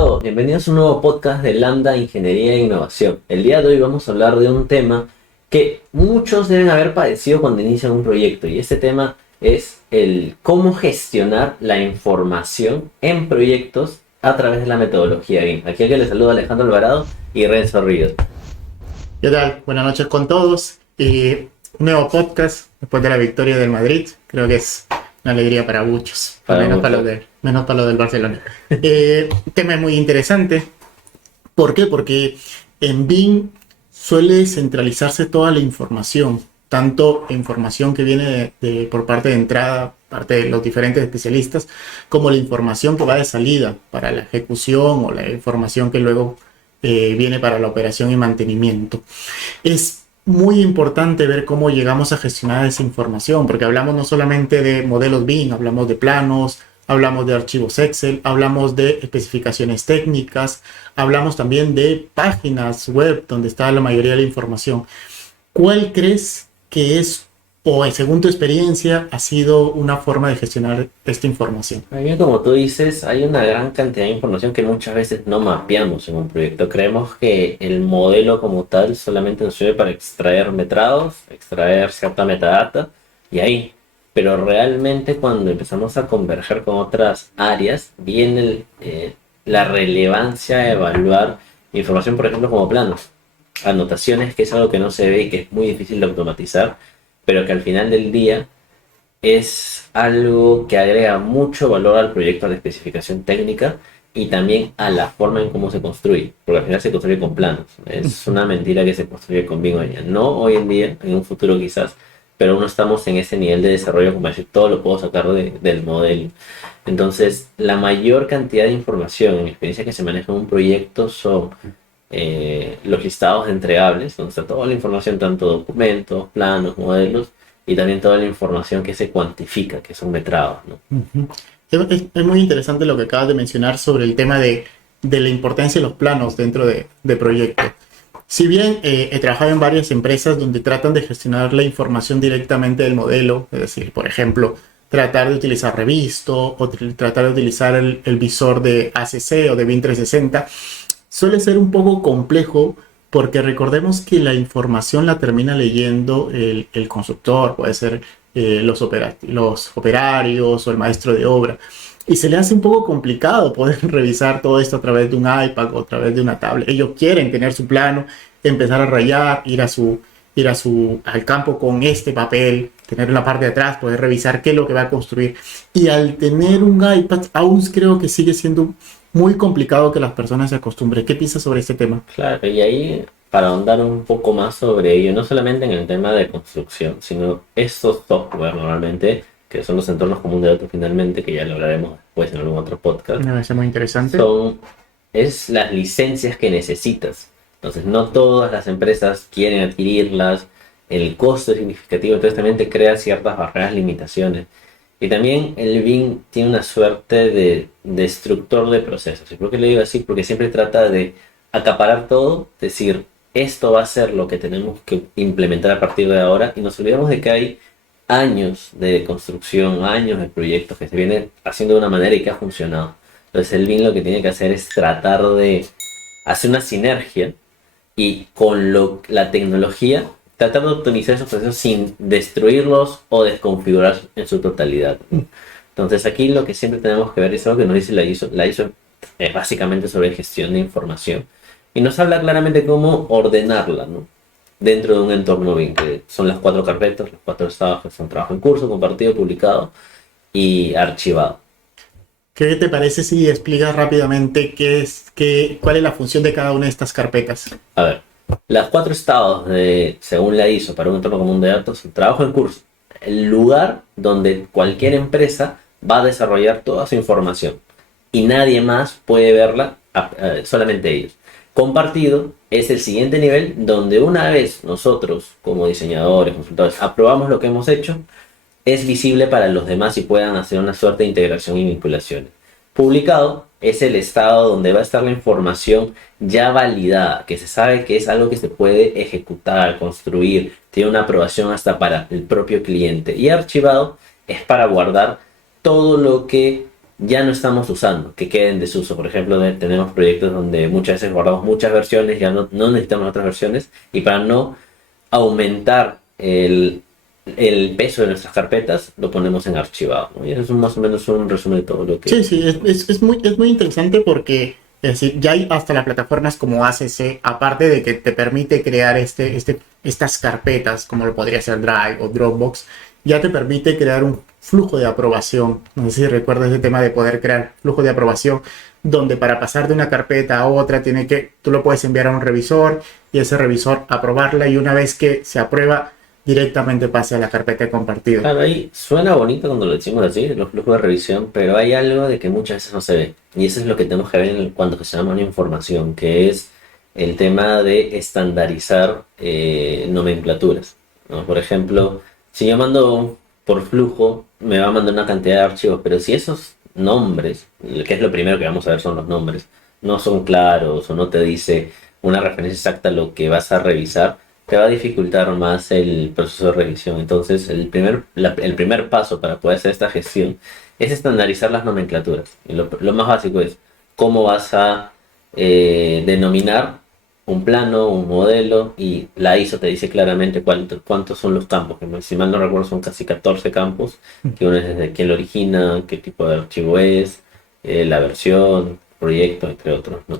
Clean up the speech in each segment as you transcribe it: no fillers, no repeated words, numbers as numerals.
todos, bienvenidos a un nuevo podcast de Lambda Ingeniería e Innovación. El día de hoy vamos a hablar de un tema que muchos deben haber padecido cuando inician un proyecto, y este tema es el cómo gestionar la información en proyectos a través de la metodología BIM. Aquí el que les saluda Alejandro Alvarado y Renzo Ríos. ¿Qué tal? Buenas noches con todos. Un nuevo podcast después de la victoria del Madrid. Creo que es una alegría para muchos, menos para los del Barcelona. Tema muy interesante. ¿Por qué? Porque en BIM suele centralizarse toda la información, tanto información que viene por parte de entrada, parte de los diferentes especialistas, como la información que va de salida para la ejecución o la información que luego viene para la operación y mantenimiento. Es muy importante ver cómo llegamos a gestionar esa información, porque hablamos no solamente de modelos BIM, hablamos de planos, hablamos de archivos Excel, hablamos de especificaciones técnicas, hablamos también de páginas web donde está la mayoría de la información. ¿Cuál crees que es, o según tu experiencia, ha sido una forma de gestionar esta información? Bien, como tú dices, hay una gran cantidad de información que muchas veces no mapeamos en un proyecto. Creemos que el modelo como tal solamente nos sirve para extraer metrados, extraer cierta metadata y ahí. Pero realmente cuando empezamos a converger con otras áreas, viene la relevancia de evaluar información, por ejemplo, como planos, anotaciones, que es algo que no se ve y que es muy difícil de automatizar, pero que al final del día es algo que agrega mucho valor al proyecto, a la especificación técnica y también a la forma en cómo se construye, porque al final se construye con planos. Es una mentira que se construye con BIM hoy en día. No hoy en día, en un futuro quizás, pero aún no estamos en ese nivel de desarrollo como decir todo lo puedo sacar del modelo. Entonces, la mayor cantidad de información en experiencia que se maneja en un proyecto son los listados de entregables, donde está toda la información, tanto documentos, planos, modelos, y también toda la información que se cuantifica, que son metrados, ¿no? Uh-huh. Es muy interesante lo que acabas de mencionar sobre el tema de la importancia de los planos dentro de proyectos. Si bien he trabajado en varias empresas donde tratan de gestionar la información directamente del modelo, es decir, por ejemplo, tratar de utilizar Revisto o tratar de utilizar el visor de ACC o de BIM 360, suele ser un poco complejo porque recordemos que la información la termina leyendo el constructor, puede ser los operarios o el maestro de obra. Y se le hace un poco complicado poder revisar todo esto a través de un iPad o a través de una tablet. Ellos quieren tener su plano, empezar a rayar, ir al campo con este papel, tener en la parte de atrás, poder revisar qué es lo que va a construir. Y al tener un iPad, aún creo que sigue siendo muy complicado que las personas se acostumbren. ¿Qué piensas sobre este tema? Claro, y ahí, para ahondar un poco más sobre ello, no solamente en el tema de construcción, sino estos software normalmente, que son los entornos comunes de datos finalmente, que ya lo hablaremos después en algún otro podcast. Me parece muy interesante. Es las licencias que necesitas. Entonces, no todas las empresas quieren adquirirlas, el costo es significativo, entonces también te crea ciertas barreras, limitaciones. Y también el BIM tiene una suerte de destructor de procesos. ¿Y por qué le digo así? Porque siempre trata de acaparar todo, decir, esto va a ser lo que tenemos que implementar a partir de ahora, y nos olvidamos de que hay años de construcción, años de proyectos que se vienen haciendo de una manera y que ha funcionado. Entonces el BIM lo que tiene que hacer es tratar de hacer una sinergia y con la tecnología tratar de optimizar esos procesos sin destruirlos o desconfigurar en su totalidad. Entonces aquí lo que siempre tenemos que ver es algo que nos dice la ISO. La ISO es básicamente sobre gestión de información y nos habla claramente cómo ordenarla, ¿no?, dentro de un entorno BIM, que son las 4 carpetas, los 4 estados, que son trabajo en curso, compartido, publicado y archivado. ¿Qué te parece si explicas rápidamente cuál es la función de cada una de estas carpetas? A ver, las 4 estados, según la ISO, para un entorno común de datos, son trabajo en curso, el lugar donde cualquier empresa va a desarrollar toda su información y nadie más puede verla, solamente ellos. Compartido es el siguiente nivel, donde una vez nosotros como diseñadores, consultores, aprobamos lo que hemos hecho, es visible para los demás y puedan hacer una suerte de integración y vinculaciones. Publicado es el estado donde va a estar la información ya validada, que se sabe que es algo que se puede ejecutar, construir, tiene una aprobación hasta para el propio cliente. Y archivado es para guardar todo lo que ya no estamos usando, que queden en desuso. Por ejemplo, tenemos proyectos donde muchas veces guardamos muchas versiones, ya no necesitamos otras versiones, y para no aumentar el peso de nuestras carpetas, lo ponemos en archivado, ¿no? Y eso es más o menos un resumen de todo lo que... Sí, sí, es muy interesante porque es decir, ya hay hasta las plataformas como ACC, aparte de que te permite crear estas carpetas, como lo podría ser Drive o Dropbox, ya te permite crear un flujo de aprobación. No sé si recuerdas ese tema de poder crear flujo de aprobación, donde para pasar de una carpeta a otra, tú lo puedes enviar a un revisor y ese revisor aprobarla, y una vez que se aprueba, directamente pase a la carpeta de compartido. Claro, ahí suena bonito cuando lo decimos así, los flujos de revisión, pero hay algo de que muchas veces no se ve. Y eso es lo que tenemos que ver cuando gestionamos una información, que es el tema de estandarizar nomenclaturas, ¿no? Por ejemplo, si yo mando por flujo, me va a mandar una cantidad de archivos, pero si esos nombres, que es lo primero que vamos a ver son los nombres, no son claros o no te dice una referencia exacta a lo que vas a revisar, te va a dificultar más el proceso de revisión. Entonces, el primer paso para poder hacer esta gestión es estandarizar las nomenclaturas. Y lo más básico es cómo vas a denominar un plano, un modelo, y la ISO te dice claramente cuántos son los campos, que si mal no recuerdo son casi 14 campos, que uno es desde quién lo origina, qué tipo de archivo es, la versión, proyecto, entre otros, ¿no?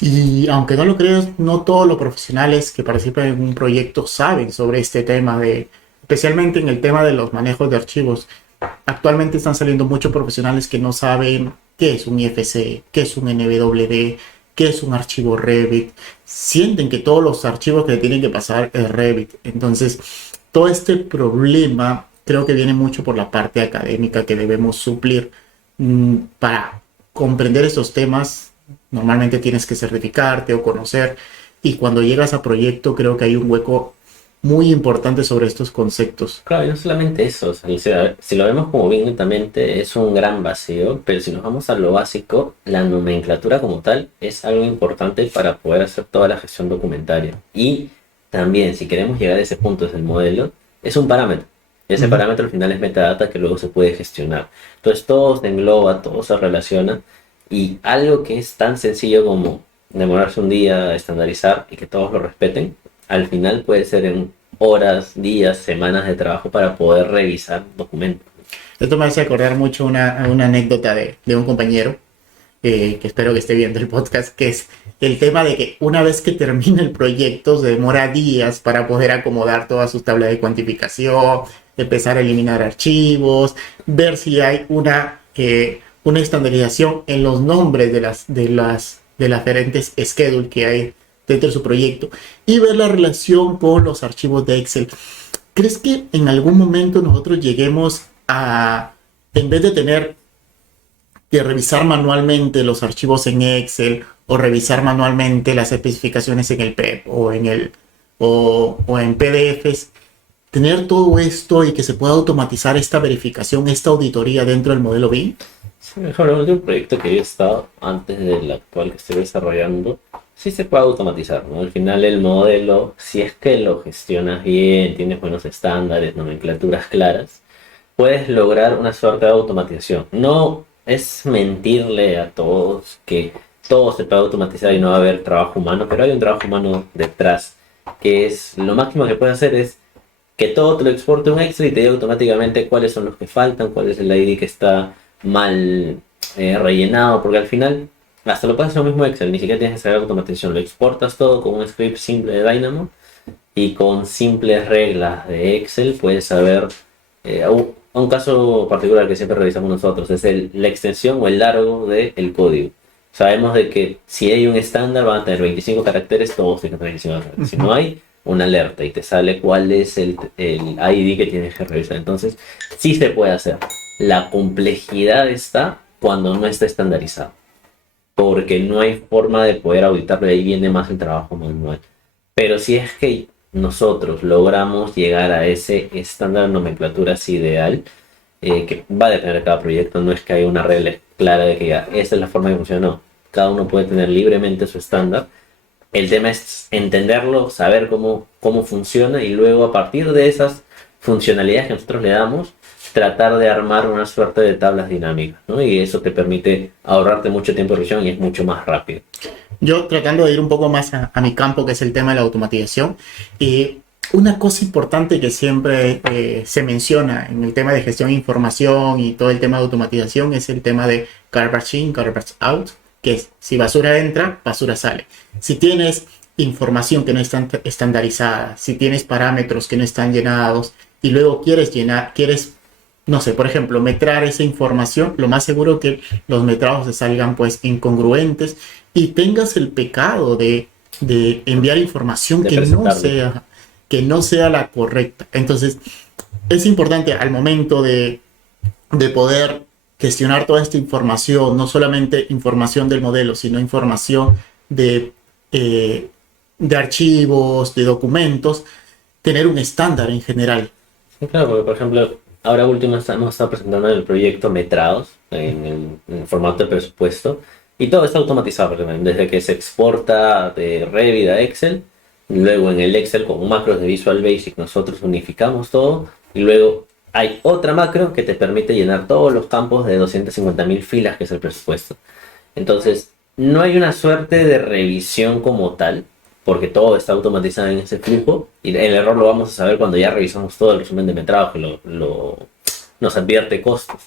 Y aunque no lo creas, no todos los profesionales que participan en un proyecto saben sobre este tema especialmente en el tema de los manejos de archivos. Actualmente están saliendo muchos profesionales que no saben qué es un IFC, qué es un NBWD, qué es un archivo Revit. Sienten que todos los archivos que le tienen que pasar es Revit. Entonces, todo este problema creo que viene mucho por la parte académica que debemos suplir. Para comprender estos temas, normalmente tienes que certificarte o conocer, y cuando llegas a proyecto creo que hay un hueco muy importante sobre estos conceptos. Claro, y no solamente eso, o sea, si lo vemos como bien netamente, es un gran vacío, pero si nos vamos a lo básico, la nomenclatura como tal es algo importante para poder hacer toda la gestión documentaria. Y también, si queremos llegar a ese punto desde el modelo, es un parámetro. Ese parámetro al final es metadata que luego se puede gestionar. Entonces todo se engloba, todo se relaciona, y algo que es tan sencillo como demorarse un día, estandarizar y que todos lo respeten, al final puede ser en horas, días, semanas de trabajo para poder revisar documentos. Esto me hace acordar mucho una anécdota de un compañero, que espero que esté viendo el podcast, que es el tema de que una vez que termina el proyecto se demora días para poder acomodar todas sus tablas de cuantificación, empezar a eliminar archivos, ver si hay una estandarización en los nombres de las diferentes schedules que hay dentro de su proyecto, y ver la relación con los archivos de Excel. ¿Crees que en algún momento nosotros lleguemos a, en vez de tener que revisar manualmente los archivos en Excel o revisar manualmente las especificaciones en el PEP o en PDFs, tener todo esto y que se pueda automatizar esta verificación, esta auditoría dentro del modelo BIM? Sí, mejor el último proyecto que yo he estado antes del actual que estoy desarrollando, sí se puede automatizar, ¿no? Al final el modelo, si es que lo gestionas bien, tienes buenos estándares, nomenclaturas claras, puedes lograr una suerte de automatización. No es mentirle a todos que todo se puede automatizar y no va a haber trabajo humano, pero hay un trabajo humano detrás, que es lo máximo que puedes hacer es que todo te lo exporte un Excel y te diga automáticamente cuáles son los que faltan, cuál es el ID que está mal rellenado, porque al final hasta lo puedes hacer lo mismo Excel, ni siquiera tienes que hacer automatización, lo exportas todo con un script simple de Dynamo y con simples reglas de Excel puedes saber un caso particular que siempre revisamos nosotros, es la extensión o el largo del código. Sabemos de que si hay un estándar van a tener 25 caracteres, todos tienen 25 caracteres. Si no hay, una alerta y te sale cuál es el ID que tienes que revisar. Entonces, sí se puede hacer. La complejidad está cuando no está estandarizado, porque no hay forma de poder auditarlo, y ahí viene más el trabajo manual. Pero si es que nosotros logramos llegar a ese estándar de nomenclaturas ideal, que va a depender de cada proyecto, no es que haya una regla clara de que ya, esta es la forma que funciona, no. Cada uno puede tener libremente su estándar. El tema es entenderlo, saber cómo funciona, y luego a partir de esas funcionalidades que nosotros le damos, tratar de armar una suerte de tablas dinámicas, ¿no? Y eso te permite ahorrarte mucho tiempo de revisión y es mucho más rápido. Yo tratando de ir un poco más a mi campo, que es el tema de la automatización, una cosa importante que siempre se menciona en el tema de gestión de información y todo el tema de automatización es el tema de garbage in, garbage out, que es si basura entra, basura sale. Si tienes información que no está estandarizada, si tienes parámetros que no están llenados y luego quieres, no sé, por ejemplo, metrar esa información, lo más seguro que los metrados te salgan pues incongruentes y tengas el pecado de enviar información que no sea la correcta. Entonces, es importante al momento de poder gestionar toda esta información, no solamente información del modelo, sino información de archivos, de documentos, tener un estándar en general. Sí, claro, porque por ejemplo, ahora último hemos estado presentando el proyecto Metrados en el formato de presupuesto y todo está automatizado, desde que se exporta de Revit a Excel, luego en el Excel con macros de Visual Basic nosotros unificamos todo y luego hay otra macro que te permite llenar todos los campos de 250.000 filas, que es el presupuesto. Entonces, no hay una suerte de revisión como tal, porque todo está automatizado en ese flujo, y el error lo vamos a saber cuando ya revisamos todo el resumen de metrado, que nos advierte costos.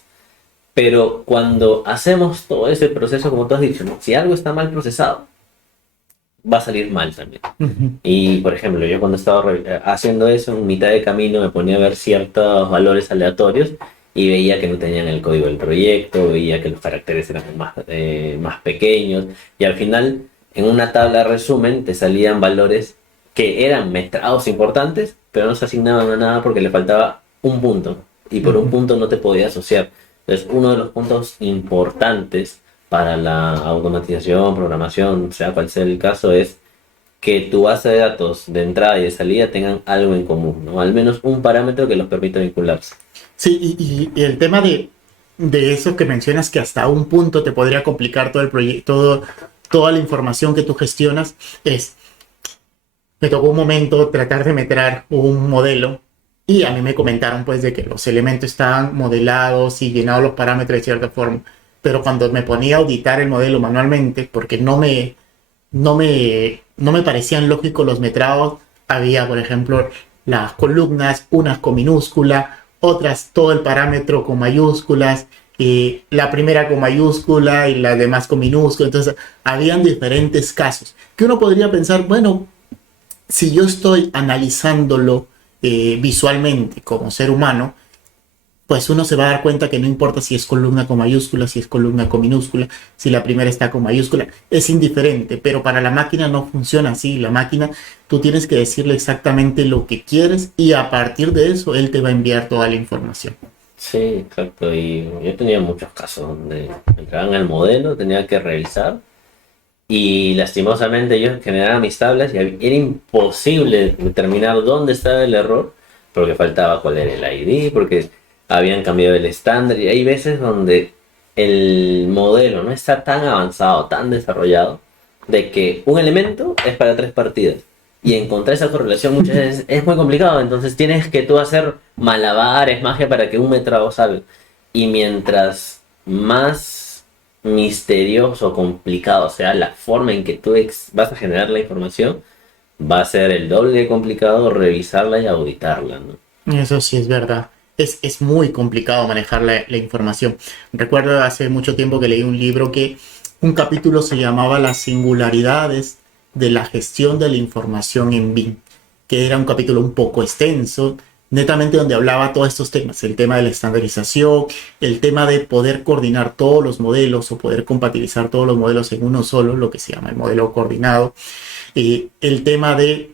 Pero cuando hacemos todo ese proceso, como tú has dicho, ¿no? Si algo está mal procesado, va a salir mal también. Uh-huh. Y por ejemplo, yo cuando estaba haciendo eso, en mitad de camino me ponía a ver ciertos valores aleatorios y veía que no tenían el código del proyecto, veía que los caracteres eran más pequeños, y al final en una tabla de resumen te salían valores que eran metrados importantes, pero no se asignaban a nada porque le faltaba un punto, y por un punto no te podía asociar. Entonces, uno de los puntos importantes para la automatización, programación, sea cual sea el caso, es que tu base de datos de entrada y de salida tengan algo en común, ¿no? Al menos un parámetro que los permita vincularse. Sí, y el tema de eso que mencionas, que hasta un punto te podría complicar todo el proyecto, toda la información que tú gestionas, me tocó un momento tratar de meter un modelo y a mí me comentaron pues de que los elementos estaban modelados y llenados los parámetros de cierta forma, pero cuando me ponía a auditar el modelo manualmente, porque no me parecían lógicos los metrados, había por ejemplo las columnas, unas con minúscula, otras todo el parámetro con mayúsculas, y la primera con mayúscula y las demás con minúscula. Entonces habían diferentes casos que uno podría pensar, bueno, si yo estoy analizándolo visualmente como ser humano, pues uno se va a dar cuenta que no importa si es columna con mayúscula, si es columna con minúscula, si la primera está con mayúscula, es indiferente, pero para la máquina no funciona así. La máquina, tú tienes que decirle exactamente lo que quieres y a partir de eso él te va a enviar toda la información. Sí, exacto. Y yo tenía muchos casos donde entraban el modelo, tenía que revisar y lastimosamente yo generaba mis tablas y era imposible determinar dónde estaba el error porque faltaba cuál era el ID, porque habían cambiado el estándar y hay veces donde el modelo no está tan avanzado, tan desarrollado, de que un elemento es para 3 partidas y encontrar esa correlación muchas veces es muy complicado. Entonces tienes que tú hacer malabares, magia para que un metrado salga, y mientras más misterioso o complicado sea la forma en que tú vas a generar la información, va a ser el doble de complicado revisarla y auditarla, ¿no? Eso sí es verdad. Es muy complicado manejar la información. Recuerdo hace mucho tiempo que leí un libro que un capítulo se llamaba Las singularidades de la gestión de la información en BIM, que era un capítulo un poco extenso, netamente donde hablaba todos estos temas, el tema de la estandarización, el tema de poder coordinar todos los modelos o poder compatibilizar todos los modelos en uno solo, lo que se llama el modelo coordinado, el tema de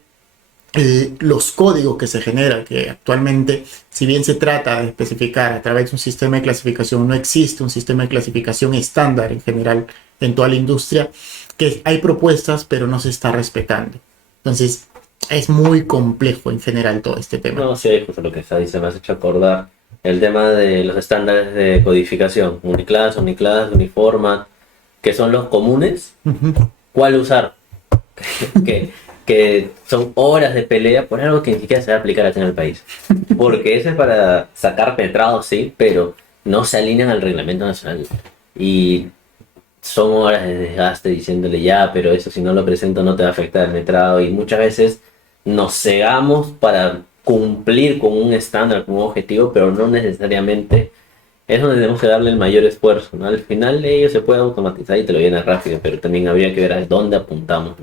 los códigos que se generan, que actualmente, si bien se trata de especificar a través de un sistema de clasificación, no existe un sistema de clasificación estándar en general en toda la industria, que hay propuestas pero no se está respetando. Entonces es muy complejo en general todo este tema. No, sí, justo lo que está diciendo me has hecho acordar el tema de los estándares de codificación, Uniclass, Uniformat, que son los comunes. Uh-huh. ¿Cuál usar? que que son horas de pelea por algo que ni siquiera se va a aplicar aquí en el país. Porque eso es para sacar metrados, sí, pero no se alinean al reglamento nacional. Y son horas de desgaste diciéndole ya, pero eso si no lo presento no te va a afectar el metrado. Y muchas veces nos cegamos para cumplir con un estándar, con un objetivo, pero no necesariamente es donde tenemos que darle el mayor esfuerzo, ¿no? Al final ello se puede automatizar y te lo viene rápido, pero también habría que ver a dónde apuntamos.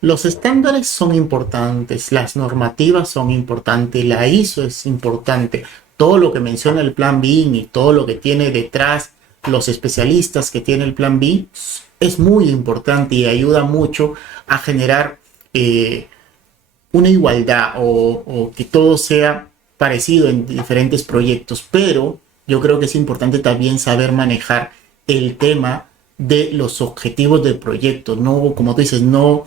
Los estándares son importantes, las normativas son importantes, la ISO es importante, todo lo que menciona el Plan BIM y todo lo que tiene detrás los especialistas que tiene el Plan BIM es muy importante y ayuda mucho a generar una igualdad o que todo sea parecido en diferentes proyectos, pero yo creo que es importante también saber manejar el tema de los objetivos del proyecto, no, como tú dices, no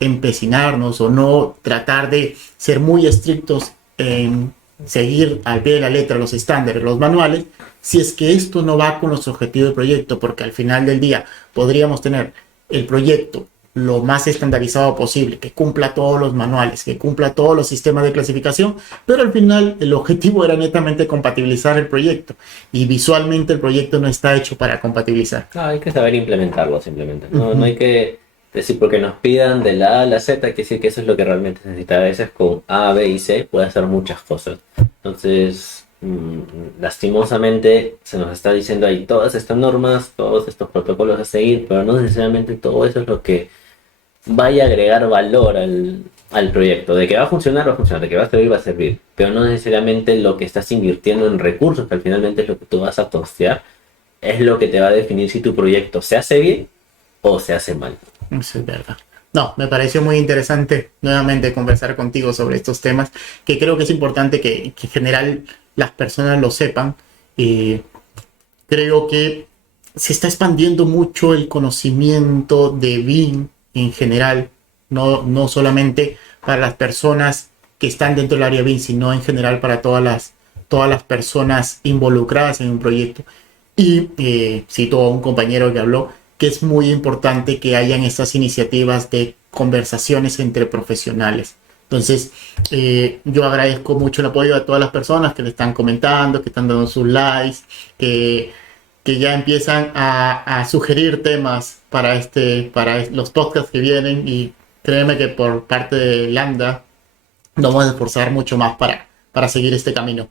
empecinarnos o no tratar de ser muy estrictos en seguir al pie de la letra los estándares, los manuales, si es que esto no va con los objetivos del proyecto, porque al final del día podríamos tener el proyecto lo más estandarizado posible, que cumpla todos los manuales, que cumpla todos los sistemas de clasificación, pero al final el objetivo era netamente compatibilizar el proyecto y visualmente el proyecto no está hecho para compatibilizar. No, hay que saber implementarlo simplemente, no hay que decir porque nos pidan de la A a la Z, hay que decir que eso es lo que realmente se necesita. A veces con A, B y C puede hacer muchas cosas. Entonces, lastimosamente se nos está diciendo ahí todas estas normas, todos estos protocolos a seguir, pero no necesariamente todo eso es lo que vaya a agregar valor al proyecto. De que va a funcionar, de que va a servir, pero no necesariamente lo que estás invirtiendo en recursos, que al finalmente es lo que tú vas a costear, es lo que te va a definir si tu proyecto se hace bien o se hace mal. Eso es verdad. No, me pareció muy interesante nuevamente conversar contigo sobre estos temas, que creo que es importante que en general las personas lo sepan. Creo que se está expandiendo mucho el conocimiento de BIM en general, no solamente para las personas que están dentro del área BIM, sino en general para todas las personas involucradas en un proyecto. Y cito a un compañero que habló que es muy importante que hayan estas iniciativas de conversaciones entre profesionales. Entonces, yo agradezco mucho el apoyo a todas las personas que le están comentando, que están dando sus likes, que ya empiezan a sugerir temas para los podcasts que vienen, y créeme que por parte de Lambda nos vamos a esforzar mucho más para seguir este camino.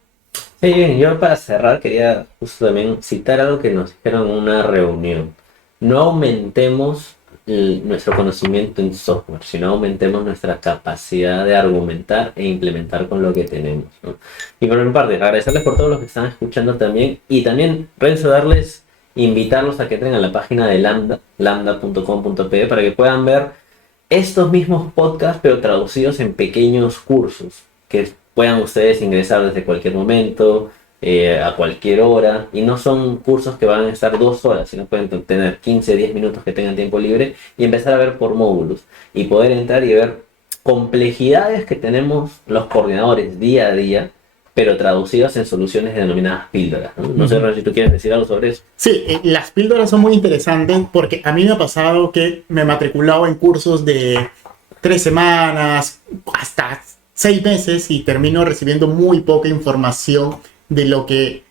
Sí, bien, yo para cerrar quería justo también citar algo que nos dijeron en una reunión. No aumentemos nuestro conocimiento en software, sino aumentemos nuestra capacidad de argumentar e implementar con lo que tenemos, ¿no? Y por mi parte, agradecerles por todos los que están escuchando también, y también, Renzo, invitarlos a que entren a la página de Lambda, lambda.com.pe, para que puedan ver estos mismos podcasts, pero traducidos en pequeños cursos, que puedan ustedes ingresar desde cualquier momento, a cualquier hora, y no son cursos que van a estar 2 horas, sino pueden tener 15, 10 minutos que tengan tiempo libre y empezar a ver por módulos y poder entrar y ver complejidades que tenemos los coordinadores día a día, pero traducidas en soluciones denominadas píldoras, ¿no? No sé, Ron, si tú quieres decir algo sobre eso. Sí, las píldoras son muy interesantes porque a mí me ha pasado que me he matriculado en cursos de 3 semanas hasta 6 meses y termino recibiendo muy poca información de lo que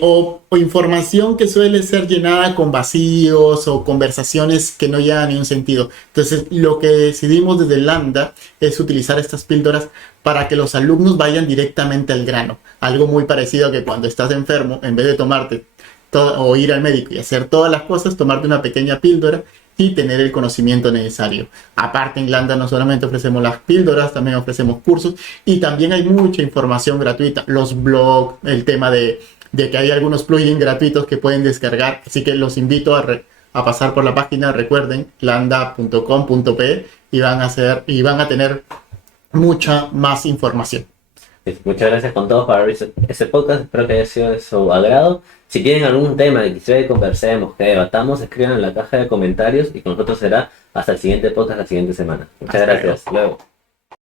o información que suele ser llenada con vacíos o conversaciones que no llevan ni un sentido. Entonces, lo que decidimos desde Lambda es utilizar estas píldoras para que los alumnos vayan directamente al grano. Algo muy parecido a que cuando estás enfermo, en vez de tomarte o ir al médico y hacer todas las cosas, tomarte una pequeña píldora y tener el conocimiento necesario. Aparte, en Lambda no solamente ofrecemos las píldoras, también ofrecemos cursos y también hay mucha información gratuita, los blogs, el tema de que hay algunos plugins gratuitos que pueden descargar, así que los invito a pasar por la página, recuerden, lambda.com.pe, y van a tener mucha más información. Muchas gracias con todos para abrir ese podcast, espero que haya sido de su agrado. Si tienen algún tema de que quisiera que conversemos, que debatamos, escriban en la caja de comentarios y con nosotros será hasta el siguiente podcast la siguiente semana. Muchas gracias. Luego.